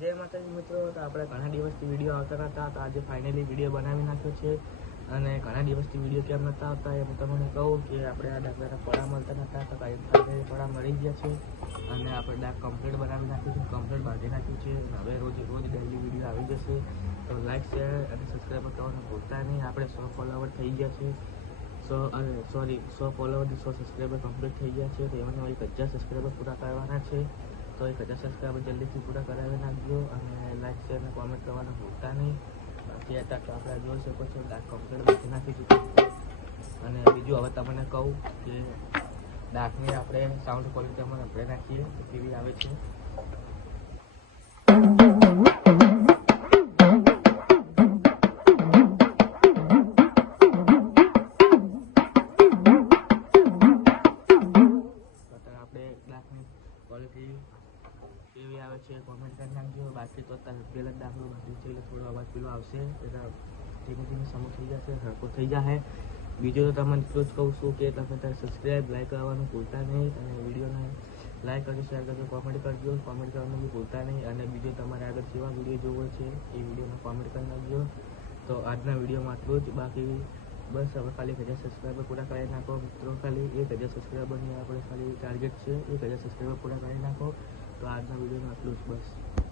જય માતાજી મિત્રો, તો આપણે ઘણા દિવસથી વિડીયો આવતા નતા, તો આજે ફાઇનલી વિડીયો બનાવી નાખ્યો છે. અને ઘણા દિવસથી વિડીયો કેમ નતા આવતા એ હું તમને કહું કે આપણે આ ડાકના પડા મળતા નતા, તો કાંઈ પડા મળી ગયા છે. અને આપણે ડાક કમ્પ્લીટ બનાવી નાખ્યું છે, કમ્પ્લીટ બાંધી નાખ્યું છે. હવે રોજ ડેલી વિડીયો આવી જશે, તો લાઈક શેર અને સબસ્ક્રાઈબ કરવાનું ભૂલતા નહીં. આપણે 100 ફોલોવર થઈ ગયા છે. 100 ફોલોવરથી 100 સબસ્ક્રાઈબર કમ્પ્લીટ થઈ ગયા છે. તો એમાં 1000 સબસ્ક્રાઈબર પૂરા કરવાના છે. તો 1000 સબસ્ક્રાઈબર જલ્દીથી પૂરા કરાવી નાખજો અને લાઈક શેર અને કોમેન્ટ કરવાનું ભૂલતા નહીં. બાકી અત્યારે તો આપણે જોઈ શકો છો ડાક કમ્પ્લીટ બાંધી નાખી ચૂક્યું. અને બીજું હવે તમને કહું કે ડાકની આપણે સાઉન્ડ ક્વોલિટીમાં આપણે નાખીએ તો કેવી આવે છે. ક્વોલિટી કેવી આવે છે કોમેન્ટ કરી નાખજો. બાકી તો અત્યારે પહેલાં દાખલો બાંધ્યું છે એટલે થોડો અવાજ પેલો આવશે, એટલે ધીમે ધીમે સમૂહ થઈ જશે, હરકો થઈ જશે. બીજું તો તમને એટલું જ કહું છું કે તમે ત્યારે સબસ્ક્રાઈબ લાઈક કરવાનું ભૂલતા નહીં. અને વિડીયોને લાઈક કરજો, શેર કરજો, કોમેન્ટ કરજો. કોમેન્ટ કરવાનું બી ભૂલતા નહીં. અને બીજું તમારે આગળ કેવા વિડીયો જોવો છે એ વિડીયોને કોમેન્ટ કરી નાખજો. તો આજના વિડીયોમાં આટલું જ. બાકી બસ હવે ખાલી 1000 સબસ્ક્રાઈબર પૂરા કરી નાખો મિત્રો. ખાલી 1000 સબસ્ક્રાઈબરની આપણે ખાલી ટાર્ગેટ છે. 1000 સબસ્ક્રાઈબર પૂરા કરી નાખો. તો આજના વિડીયોમાં આટલું જ બસ.